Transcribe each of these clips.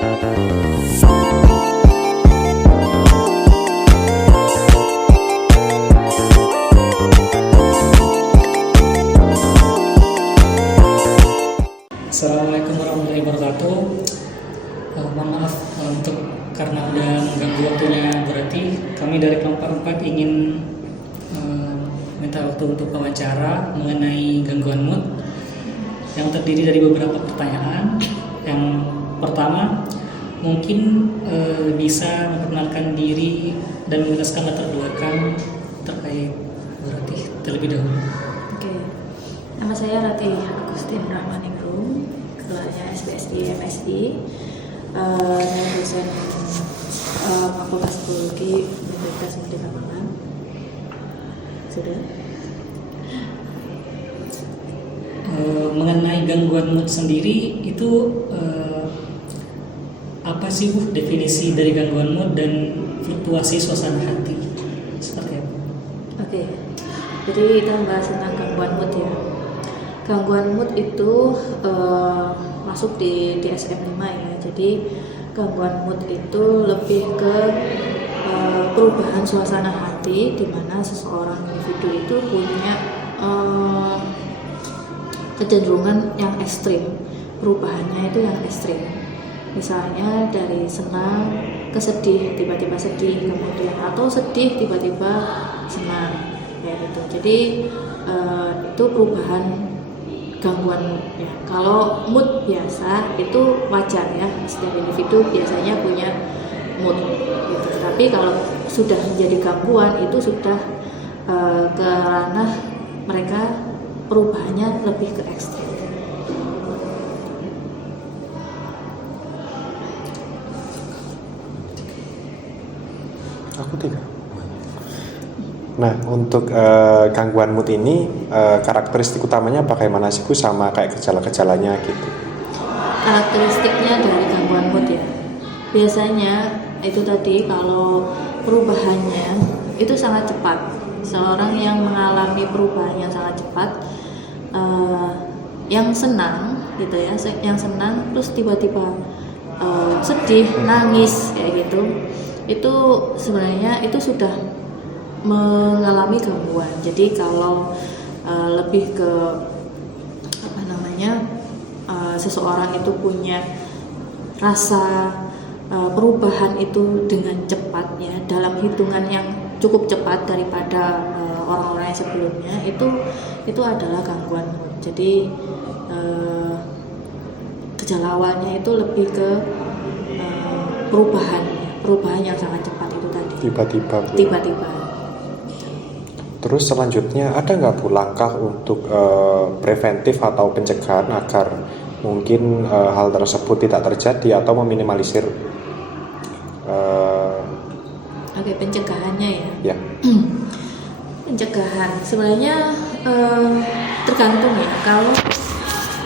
Assalamualaikum warahmatullahi wabarakatuh. Mohon maaf karena udah mengganggu waktunya, berarti kami dari kelompok 4 ingin minta waktu untuk wawancara mengenai gangguan mood yang terdiri dari beberapa pertanyaan. Yang pertama, mungkin bisa memperkenalkan diri dan menjelaskan latar belakang terkait berarti terlebih dahulu. Oke, nama saya Ratih Agustin Rahmaningrum, gelarnya SPSI MSI, saya dosen Fakultas Psikologi Universitas Merdeka Malang. Sudah. Mengenai gangguan mood sendiri itu apa sih definisi dari gangguan mood dan fluktuasi suasana hati seperti apa? Oke, jadi kita membahas tentang gangguan mood ya. Gangguan mood itu masuk di DSM-5 ya. Jadi gangguan mood itu lebih ke perubahan suasana hati di mana seseorang individu itu punya kecenderungan yang ekstrim. Perubahannya itu yang ekstrim. Misalnya dari senang ke sedih, tiba-tiba sedih, kemudian atau sedih tiba-tiba senang, kayak gitu. Jadi itu perubahan gangguan mood ya. Kalau mood biasa itu wajar ya, setiap individu biasanya punya mood gitu. Tapi kalau sudah menjadi gangguan itu sudah ke ranah mereka perubahannya lebih ke ekstrim. Aku tidak. Nah, untuk gangguan mood ini karakteristik utamanya bagaimana sih Bu, sama kayak gejala-gejalanya gitu? Karakteristiknya dari gangguan mood ya, biasanya itu tadi kalau perubahannya itu sangat cepat. Seorang yang mengalami perubahan yang sangat cepat, yang senang gitu ya, yang senang terus tiba-tiba sedih, nangis kayak gitu, itu sebenarnya itu sudah mengalami gangguan. Jadi kalau lebih ke apa namanya, seseorang itu punya rasa perubahan itu dengan cepat ya, dalam hitungan yang cukup cepat daripada orang-orang yang sebelumnya, itu adalah gangguan mood. Jadi gejala awalnya itu lebih ke perubahan yang sangat cepat itu tadi. Tiba-tiba. Terus selanjutnya ada nggak Bu langkah untuk preventif atau pencegahan agar mungkin hal tersebut tidak terjadi atau meminimalisir? Oke, pencegahannya ya. Ya. Pencegahan sebenarnya tergantung ya. Kalau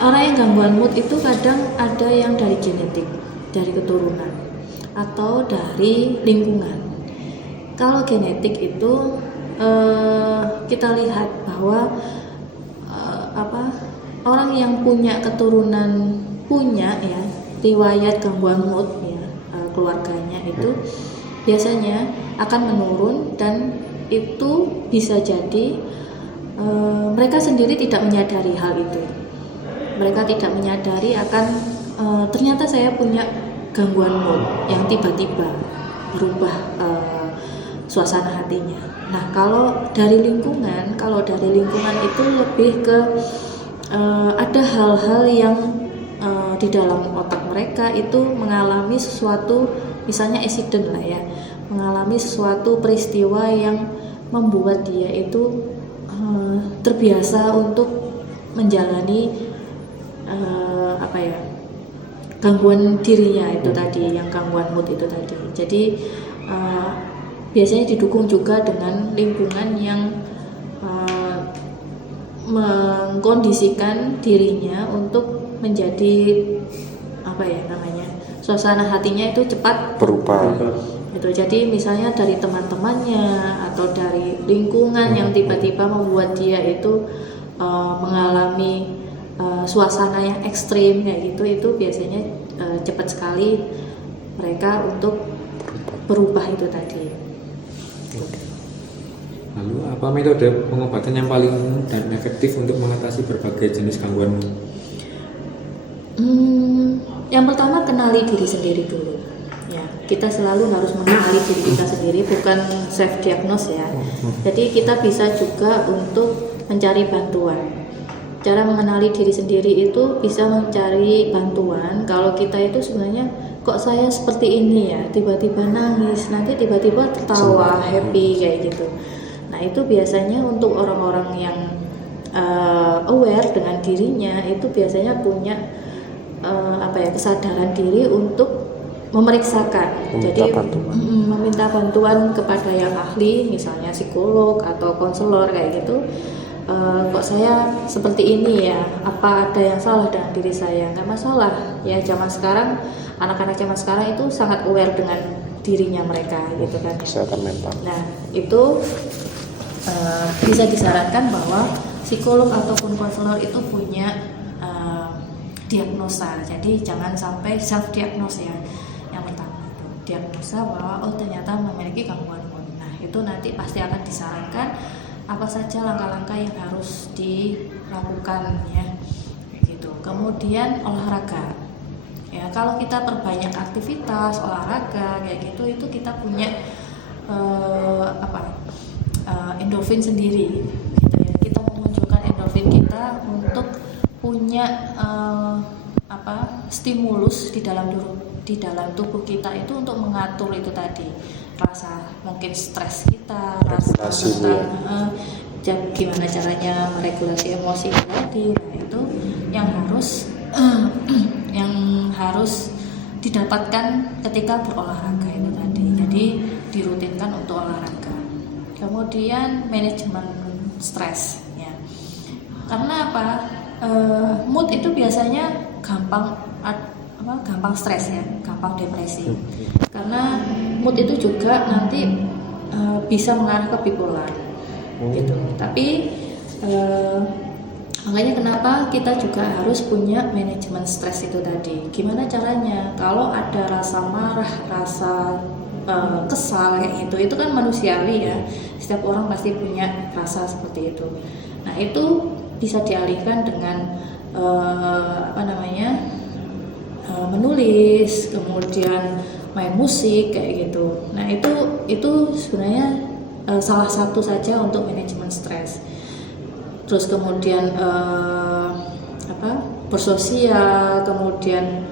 orang yang gangguan mood itu kadang ada yang dari genetik, dari keturunan, atau dari lingkungan. Kalau genetik itu kita lihat bahwa orang yang punya keturunan punya ya riwayat gangguan mood ya, keluarganya itu biasanya akan menurun, dan itu bisa jadi mereka sendiri tidak menyadari hal itu. Mereka tidak menyadari akan ternyata saya punya gangguan mood yang tiba-tiba berubah suasana hatinya. Nah, kalau dari lingkungan itu lebih ke ada hal-hal yang di dalam otak mereka itu mengalami sesuatu, misalnya accident lah ya, mengalami sesuatu peristiwa yang membuat dia itu terbiasa untuk menjalani gangguan dirinya itu tadi, yang gangguan mood itu tadi. Jadi biasanya didukung juga dengan lingkungan yang mengkondisikan dirinya untuk menjadi suasana hatinya itu cepat berubah. Gitu. Jadi misalnya dari teman-temannya atau dari lingkungan yang tiba-tiba membuat dia itu mengalami suasana yang ekstrim kayak gitu, itu biasanya cepat sekali sekali mereka untuk berubah itu tadi. Lalu apa metode pengobatan yang paling umum dan efektif untuk mengatasi berbagai jenis gangguan mood? Yang pertama, kenali diri sendiri dulu. Ya, kita selalu harus mengenali diri kita sendiri, bukan self diagnose ya. Jadi kita bisa juga untuk mencari bantuan. Cara mengenali diri sendiri itu bisa mencari bantuan kalau kita itu sebenarnya kok saya seperti ini ya, tiba-tiba nangis, nanti tiba-tiba tertawa, happy kayak gitu. Nah, itu biasanya untuk orang-orang yang aware dengan dirinya itu biasanya punya kesadaran diri untuk memeriksakan. Jadi meminta bantuan kepada yang ahli, misalnya psikolog atau konselor kayak gitu. Kok saya seperti ini ya, apa ada yang salah dengan diri saya? Nggak masalah ya, zaman sekarang anak-anak zaman sekarang itu sangat aware dengan dirinya mereka gitu kan. Kesehatan mental. Nah, itu bisa disarankan bahwa psikolog ataupun konselor itu punya diagnosa. Jadi jangan sampai self diagnose ya. Yang pertama itu diagnosa bahwa ternyata memiliki gangguan mood. Nah, itu nanti pasti akan disarankan apa saja langkah-langkah yang harus dilakukan ya. Gitu. Kemudian olahraga. Ya, kalau kita perbanyak aktivitas olahraga kayak gitu, itu kita punya endorfin sendiri gitu ya. Kita memunculkan endorfin kita untuk punya stimulus di dalam tubuh kita itu untuk mengatur itu tadi, rasa mungkin stres kita, rasa tentang gimana caranya meregulasi emosi tadi. Nah, itu yang harus didapatkan ketika berolahraga itu tadi. Jadi dirutinkan untuk olahraga. Kemudian manajemen stres ya. Karena apa? Mood itu biasanya gampang stres ya, gampang depresi. Karena mood itu juga nanti bisa mengarah ke bipolar gitu. Tapi makanya kenapa kita juga harus punya manajemen stres itu tadi. Gimana caranya? Kalau ada rasa marah, rasa kesal kayak gitu, itu kan manusiawi ya. Setiap orang pasti punya rasa seperti itu. Nah, itu bisa dialihkan dengan menulis, kemudian main musik kayak gitu. Nah, itu sebenarnya salah satu saja untuk manajemen stres. Terus kemudian bersosial, kemudian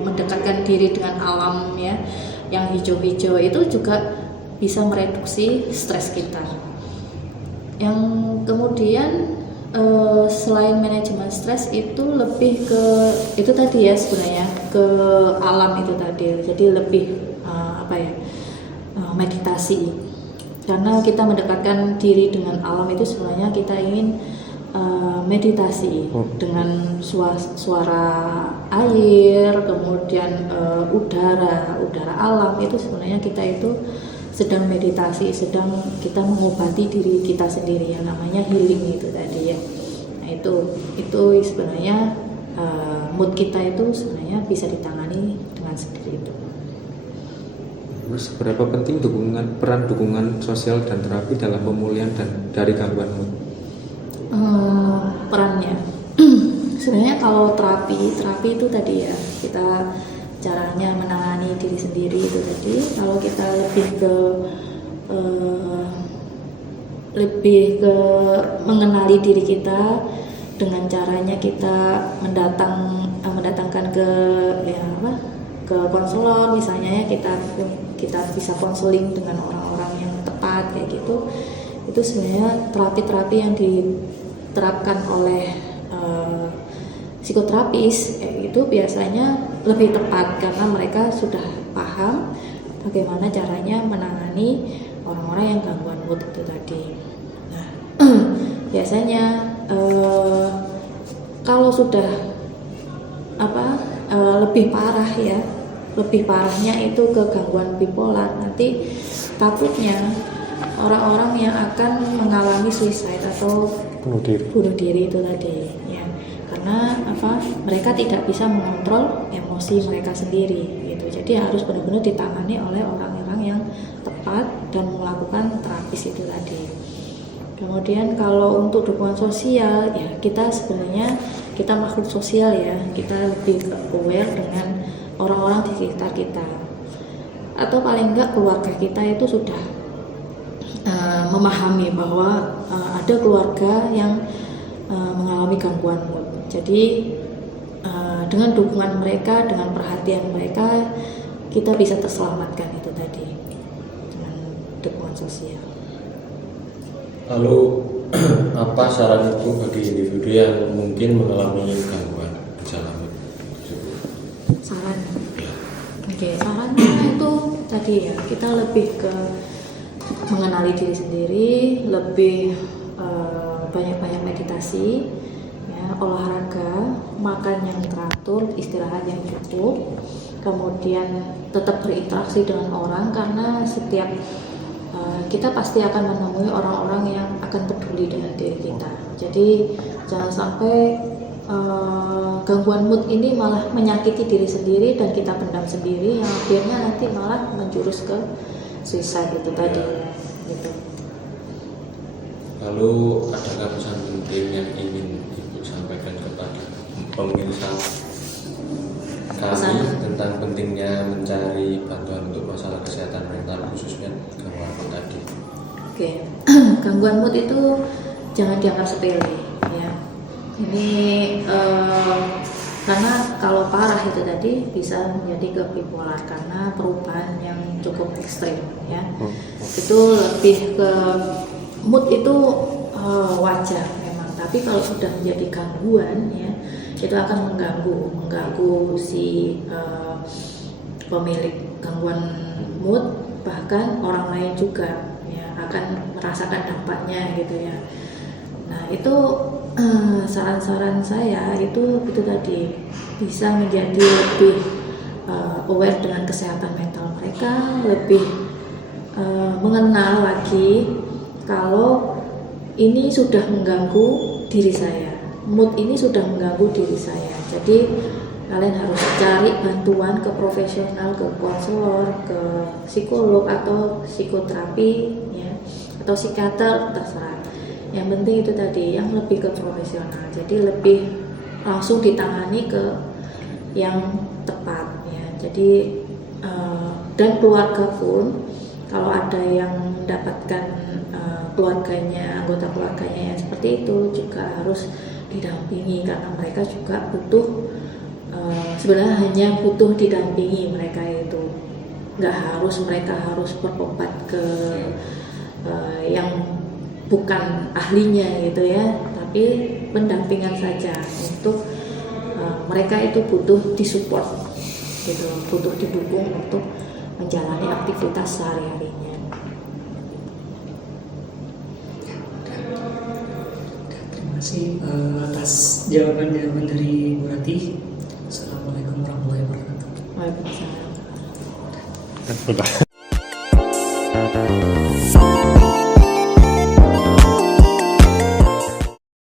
mendekatkan diri dengan alam ya, yang hijau-hijau itu juga bisa mereduksi stres kita. Yang kemudian selain manajemen stres itu lebih ke itu tadi ya, sebenarnya ke alam itu tadi. Jadi lebih meditasi. Karena kita mendekatkan diri dengan alam itu sebenarnya kita ingin meditasi dengan suara air, kemudian udara alam itu sebenarnya kita itu sedang meditasi, sedang kita mengobati diri kita sendiri yang namanya healing itu tadi ya. Nah, itu sebenarnya mood kita itu sebenarnya bisa ditangani dengan sendiri itu. Terus seberapa penting peran dukungan sosial dan terapi dalam pemulihan dan dari gangguan mood? Perannya sebenarnya kalau terapi itu tadi ya, kita caranya menangani diri sendiri itu tadi. Kalau kita lebih ke mengenali diri kita dengan caranya kita mendatangkan ke konselor misalnya ya, kita bisa konseling dengan orang-orang yang tepat kayak gitu. Itu sebenarnya terapi-terapi yang diterapkan oleh psikoterapis kayak gitu biasanya lebih tepat karena mereka sudah paham bagaimana caranya menangani orang-orang yang gangguan mood itu tadi. Nah, biasanya kalau sudah lebih parah ya, lebih parahnya itu ke gangguan bipolar, nanti takutnya orang-orang yang akan mengalami suicide atau bunuh diri itu tadi ya, karena mereka tidak bisa mengontrol emosi emosi mereka sendiri gitu. Jadi harus benar-benar ditangani oleh orang-orang yang tepat dan melakukan terapis itu tadi. Kemudian kalau untuk dukungan sosial ya, kita sebenarnya kita makhluk sosial ya, kita lebih aware dengan orang-orang di sekitar kita, atau paling enggak keluarga kita itu sudah memahami bahwa ada keluarga yang mengalami gangguan mood. Jadi dengan dukungan mereka, dengan perhatian mereka, kita bisa terselamatkan itu tadi dengan dukungan sosial. Lalu apa saran Ibu bagi individu yang mungkin mengalami gangguan gejala mood tersebut? Saran, oke, sarannya itu tadi ya, kita lebih ke mengenali diri sendiri, lebih banyak-banyak meditasi, ya, olahraga, makan yang teratur, istirahat yang cukup, kemudian tetap berinteraksi dengan orang, karena setiap kita pasti akan menemui orang-orang yang akan peduli dengan diri kita. Jadi jangan sampai gangguan mood ini malah menyakiti diri sendiri dan kita pendam sendiri, yang akhirnya nanti malah menjurus ke suicide itu tadi gitu. Lalu adakah pesan penting yang ingin Ibu sampaikan kepada pemirsa kami tentang pentingnya mencari bantuan untuk masalah kesehatan mental, khususnya gangguan mood tadi? Oke, gangguan mood itu jangan dianggap sepele ya. Ini karena kalau parah itu tadi bisa menjadi ke bipolar karena perubahan yang cukup ekstrim ya. Itu lebih ke mood itu wajar memang, tapi kalau sudah menjadi gangguan ya, itu akan mengganggu si pemilik gangguan mood, bahkan orang lain juga ya akan merasakan dampaknya gitu ya. Nah itu saran-saran saya itu tadi bisa menjadi lebih aware dengan kesehatan mental mereka, lebih mengenal lagi kalau ini sudah mengganggu diri saya, mood ini sudah mengganggu diri saya. Jadi kalian harus cari bantuan ke profesional, ke konselor, ke psikolog atau psikoterapi ya, atau psikiater, terserah. Yang penting itu tadi yang lebih ke profesional. Jadi lebih langsung ditangani ke yang tepat ya. Jadi dan keluarga pun kalau ada yang mendapatkan anggota keluarganya yang seperti itu juga harus didampingi, karena mereka juga butuh sebenarnya hanya butuh didampingi. Mereka itu mereka harus berobat ke yang bukan ahlinya gitu ya, tapi pendampingan saja untuk mereka itu butuh disupport gitu, butuh didukung untuk menjalani aktivitas sehari-harinya. Terima kasih atas jawaban-jawaban dari Bu Rati. Assalamualaikum warahmatullahi wabarakatuh. Waalaikumsalam. Udah.